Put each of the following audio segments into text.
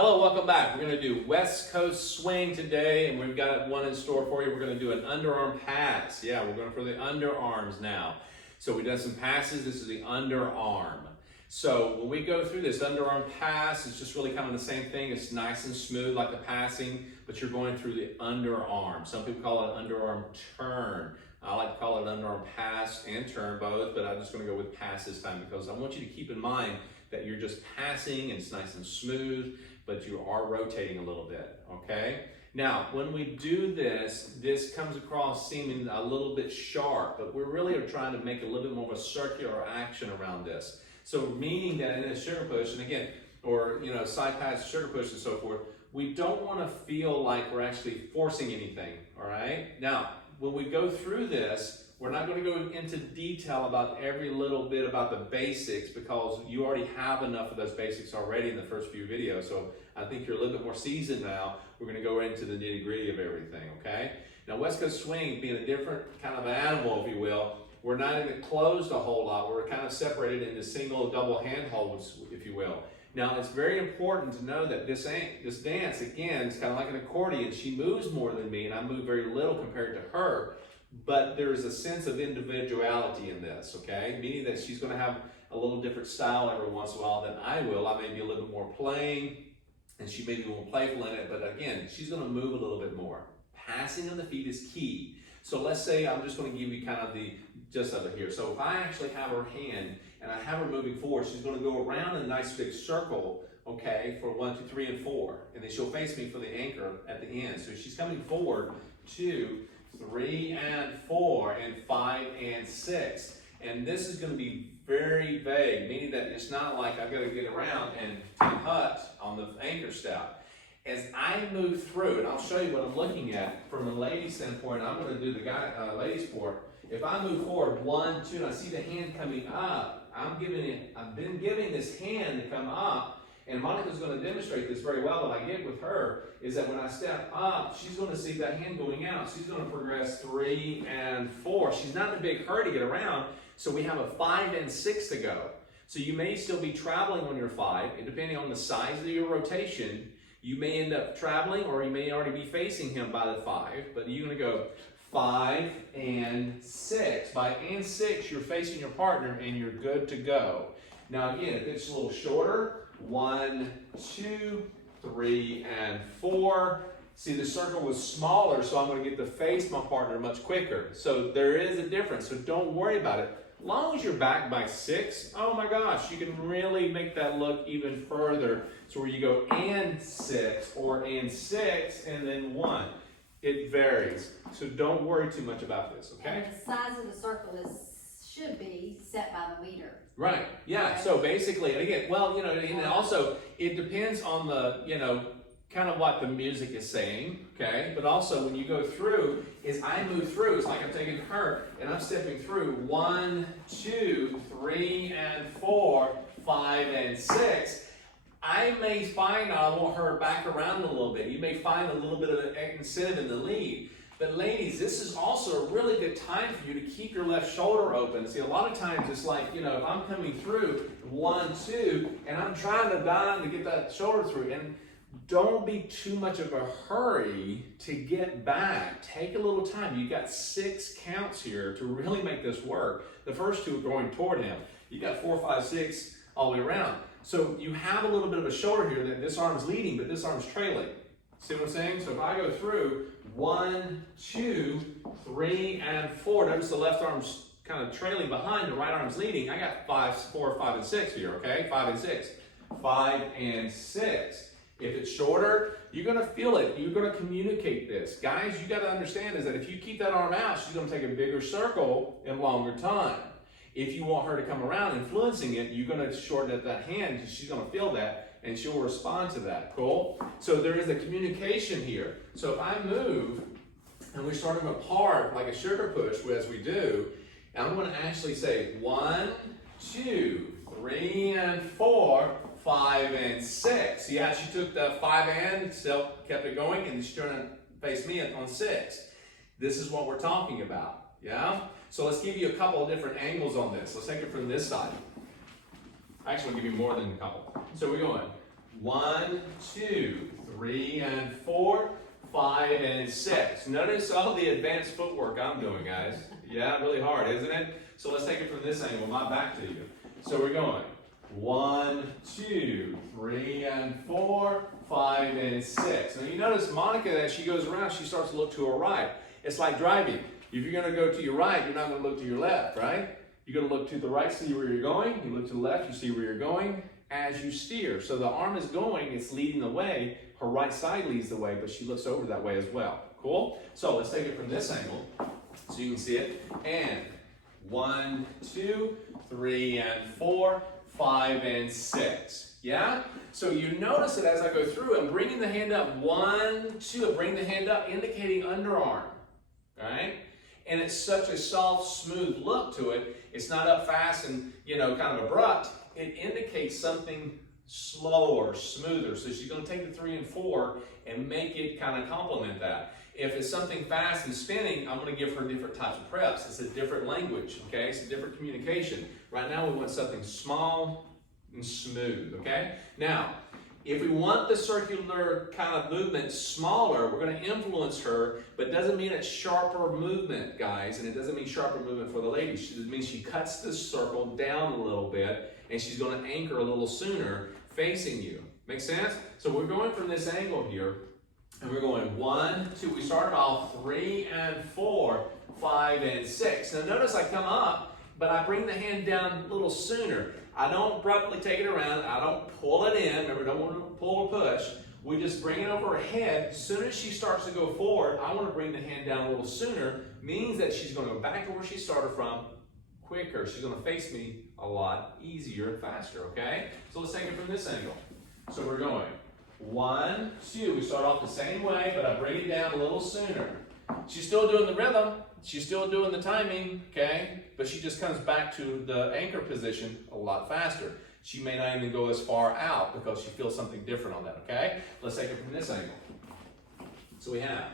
Hello, welcome back. We're going to do West Coast swing today, and we've got one in store for you. We're going to do an underarm pass. Yeah, we're going for the underarms now. So we've done some passes. This is the underarm. So when we go through this underarm pass, it's just really kind of the same thing. It's nice and smooth like the passing, but you're going through the underarm. Some people call it underarm turn. I like to call it underarm pass and turn both, but I'm just going to go with pass this time because I want you to keep in mind that you're just passing and it's nice and smooth, but you are rotating a little bit, okay? Now, when we do this, this comes across seeming a little bit sharp, but we really are trying to make a little bit more of a circular action around this. So meaning that in a sugar push, and again, or side pass, sugar push and so forth, we don't want to feel like we're actually forcing anything, all right? Now, when we go through this, we're not going to go into detail about every little bit about the basics because you already have enough of those basics already in the first few videos. So I think you're a little bit more seasoned now. We're going to go into the nitty gritty of everything, okay? Now, West Coast swing being a different kind of animal, if you will, we're not even closed a whole lot. We're kind of separated into single, double handholds, if you will. Now, it's very important to know that this dance, again, is kind of like an accordion. She moves more than me, and I move very little compared to her. But there's a sense of individuality in this, okay? Meaning that she's going to have a little different style every once in a while than I will. I may be a little bit more playing, and she may be more playful in it, but again, she's going to move a little bit more. Passing on the feet is key. So let's say I'm just going to give you kind of the gist of it here. So if I actually have her hand, and I have her moving forward, she's going to go around in a nice big circle, okay, for 1, 2, 3, and 4. And then she'll face me for the anchor at the end. So she's coming forward 2, 3, and 4, and 5, and 6. And this is going to be very vague, meaning that it's not like I've got to get around and hut on the anchor step. As I move through, and I'll show you what I'm looking at from a lady standpoint, I'm going to do the ladies part. If I move forward 1, 2, and I see the hand coming up, I've been giving this hand to come up, and Monica's going to demonstrate this very well. What I get with her is that when I step up, she's going to see that hand going out. She's going to progress 3 and 4. She's not in a big hurry to get around, so we have a 5 and 6 to go. So you may still be traveling on your 5, and depending on the size of your rotation, you may end up traveling, or you may already be facing him by the 5, but you're going to go 5 and 6. By and 6, you're facing your partner and you're good to go. Now again, if it's a little shorter, 1, 2, 3, and 4. See, the circle was smaller, so I'm going to get to face my partner much quicker. So there is a difference, so don't worry about it. As long as you're back by 6, oh my gosh, you can really make that look even further. So where you go and 6, or and 6, and then 1. It varies, so don't worry too much about this, okay? And the size of the circle should be set by the leader. Right, yeah, okay. So basically, and again, well, and also, it depends on the, kind of what the music is saying, okay? But also, when you go through, as I move through, it's like I'm taking her, and I'm stepping through 1, 2, 3, and 4, 5, and 6. I may find I want her back around a little bit. You may find a little bit of an incentive in the lead. But ladies, this is also a really good time for you to keep your left shoulder open. See, a lot of times it's like, if I'm coming through 1, 2, and I'm trying to dive to get that shoulder through, and don't be too much of a hurry to get back. Take a little time. You've got 6 counts here to really make this work. The first 2 are going toward him. You got 4, 5, 6 all the way around. So you have a little bit of a shoulder here that this arm's leading, but this arm's trailing. See what I'm saying? So if I go through 1, 2, 3, and 4, notice the left arm's kind of trailing behind, the right arm's leading. I got 5, 4, 5, and 6 here, okay? 5 and 6. 5 and 6. If it's shorter, you're going to feel it. You're going to communicate this. Guys, you got to understand is that if you keep that arm out, she's going to take a bigger circle in longer time. If you want her to come around influencing it, you're going to shorten up that hand. She's going to feel that, and she'll respond to that. Cool? So there is a communication here. So if I move, and we're starting apart like a sugar push as we do, and I'm going to actually say 1, 2, 3, and 4, 5, and 6. See how she took the 5 and still kept it going, and she's trying to face me on 6. This is what we're talking about. Yeah? So let's give you a couple of different angles on this. Let's take it from this side. Actually, I'll give you more than a couple. So we're going 1, 2, 3, and 4, 5, and 6. Notice all the advanced footwork I'm doing, guys. Yeah, really hard, isn't it? So let's take it from this angle, my back to you. So we're going 1, 2, 3, and 4, 5, and 6. Now you notice Monica, as she goes around, she starts to look to her right. It's like driving. If you're going to go to your right, you're not going to look to your left, right? You're going to look to the right, see where you're going. You look to the left, you see where you're going as you steer. So the arm is going, it's leading the way. Her right side leads the way, but she looks over that way as well. Cool? So let's take it from this angle so you can see it. And 1, 2, 3, and 4, 5, and 6. Yeah? So you notice that as I go through, I'm bringing the hand up. 1, 2, I bring the hand up, indicating underarm. Right? And it's such a soft, smooth look to it. It's not up fast and, kind of abrupt. It indicates something slower, smoother. So she's going to take the 3 and 4 and make it kind of complement that. If it's something fast and spinning, I'm going to give her different types of preps. It's a different language, okay? It's a different communication. Right now we want something small and smooth, okay? Now, if we want the circular kind of movement smaller, we're going to influence her, but it doesn't mean it's sharper movement, guys, and it doesn't mean sharper movement for the ladies. It means she cuts the circle down a little bit, and she's going to anchor a little sooner facing you. Make sense? So we're going from this angle here, and we're going 1, 2. We started off 3 and 4, 5 and 6. Now notice I come up, but I bring the hand down a little sooner. I don't abruptly take it around. I don't pull it in. Remember, don't want to pull or push. We just bring it over her head. As soon as she starts to go forward, I want to bring the hand down a little sooner. Means that she's going to go back to where she started from quicker. She's going to face me a lot easier and faster, okay? So let's take it from this angle. So we're going 1, 2. We start off the same way, but I bring it down a little sooner. She's still doing the rhythm. She's still doing the timing, okay? But she just comes back to the anchor position a lot faster. She may not even go as far out because she feels something different on that, okay? Let's take it from this angle. So we have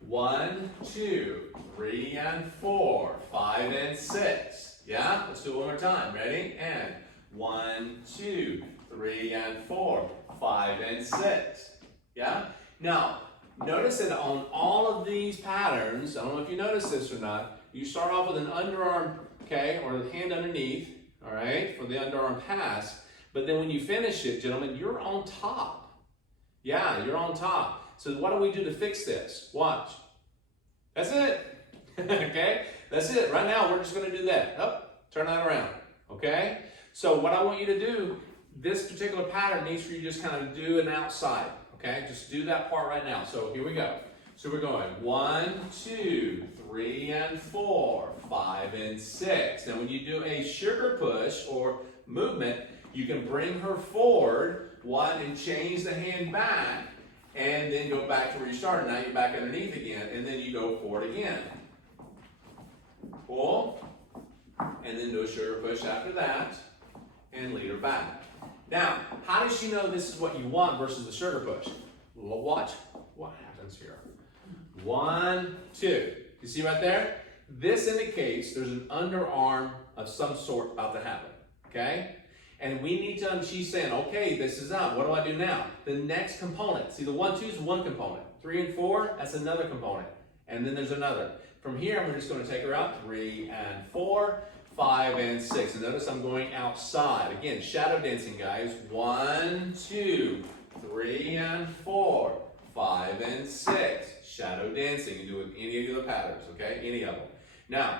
1, 2, 3, and 4, 5, and 6. Yeah? Let's do it one more time. Ready? And 1, 2, 3, and 4, 5, and 6. Yeah? Now, notice that on all of these patterns, I don't know if you noticed this or not, you start off with an underarm, okay, or the hand underneath, all right, for the underarm pass. But then when you finish it, gentlemen, you're on top. Yeah, you're on top. So what do we do to fix this? Watch. That's it. Okay? That's it. Right now, we're just going to do that. Up, turn that around. Okay? So what I want you to do, this particular pattern needs for you to just kind of do an outside. Okay? Just do that part right now. So here we go. So we're going 1, 2, 3, and 4, 5, and 6. Now when you do a sugar push or movement, you can bring her forward, one, and change the hand back, and then go back to where you started. Now you're back underneath again, and then you go forward again. Pull, and then do a sugar push after that, and lead her back. Now, how does she know this is what you want versus the sugar push? Watch what happens here. 1, 2. You see right there? This indicates there's an underarm of some sort about to happen. Okay? And we need to, she's saying, okay, this is up. What do I do now? The next component. See, the 1, 2 is one component. 3 and 4, that's another component. And then there's another. From here, I'm just going to take her out. 3 and 4, 5 and 6. And notice I'm going outside. Again, shadow dancing, guys. 1, 2, 3 and 4, 5 and 6. Shadow dancing. You do it with any of the patterns, okay? Any of them. Now,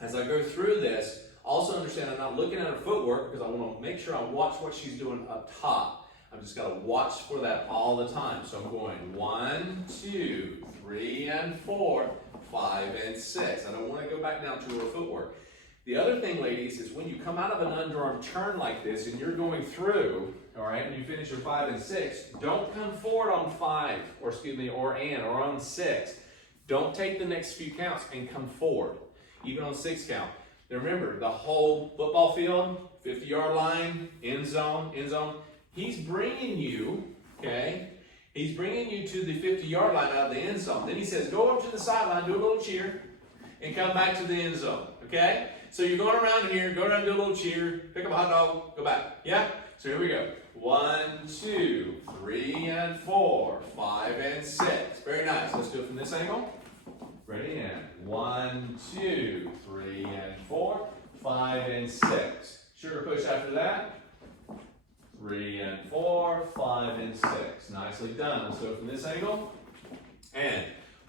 as I go through this, also understand I'm not looking at her footwork because I want to make sure I watch what she's doing up top. I've just got to watch for that all the time. So I'm going 1, 2, 3 and 4, 5 and 6. I don't want to go back down to her footwork. The other thing, ladies, is when you come out of an underarm turn like this and you're going through, all right, and you finish your 5 and 6, don't come forward on 5, or on 6. Don't take the next few counts and come forward, even on 6 count. Now remember, the whole football field, 50-yard line, end zone. He's bringing you, okay, he's bringing you to the 50-yard line out of the end zone. Then he says, go up to the sideline, do a little cheer, and come back to the end zone, okay? So you're going around here, go around and do a little cheer, pick up a hot dog, go back, yeah? So here we go. 1, 2, 3, and 4, 5, and 6. Very nice. Let's do it from this angle. Ready, and 1, 2, 3, and 4, 5, and 6. Sugar push after that. 3 and 4, 5 and 6. Nicely done. Let's do it from this angle. And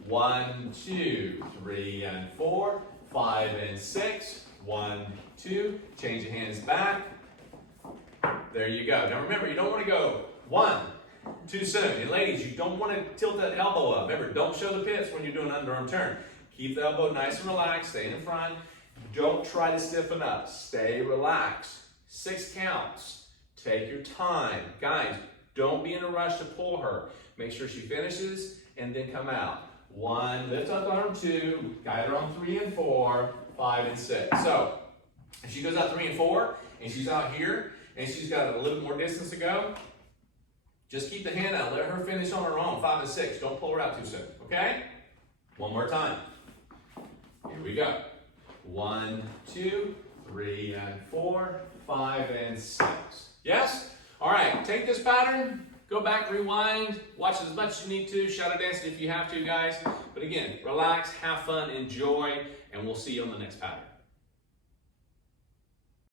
1, 2, 3 and 4, 5 and 6. 1, 2. Change your hands back. There you go. Now remember, you don't want to go 1 too soon. And ladies, you don't want to tilt that elbow up. Remember, don't show the pits when you're doing an underarm turn. Keep the elbow nice and relaxed. Stay in front. Don't try to stiffen up. Stay relaxed. 6 counts. Take your time. Guys, don't be in a rush to pull her. Make sure she finishes and then come out. 1, lift up arm 2, guide her on 3 and 4, 5 and 6. So, if she goes out 3 and 4, and she's out here, and she's got a little more distance to go, just keep the hand out. Let her finish on her own, 5 and 6. Don't pull her out too soon, okay? One more time. Here we go. 1, 2, 3 and 4, 5 and 6. Yes? All right, take this pattern, go back, rewind, watch as much as you need to, shadow dance if you have to, guys. But again, relax, have fun, enjoy, and we'll see you on the next pattern.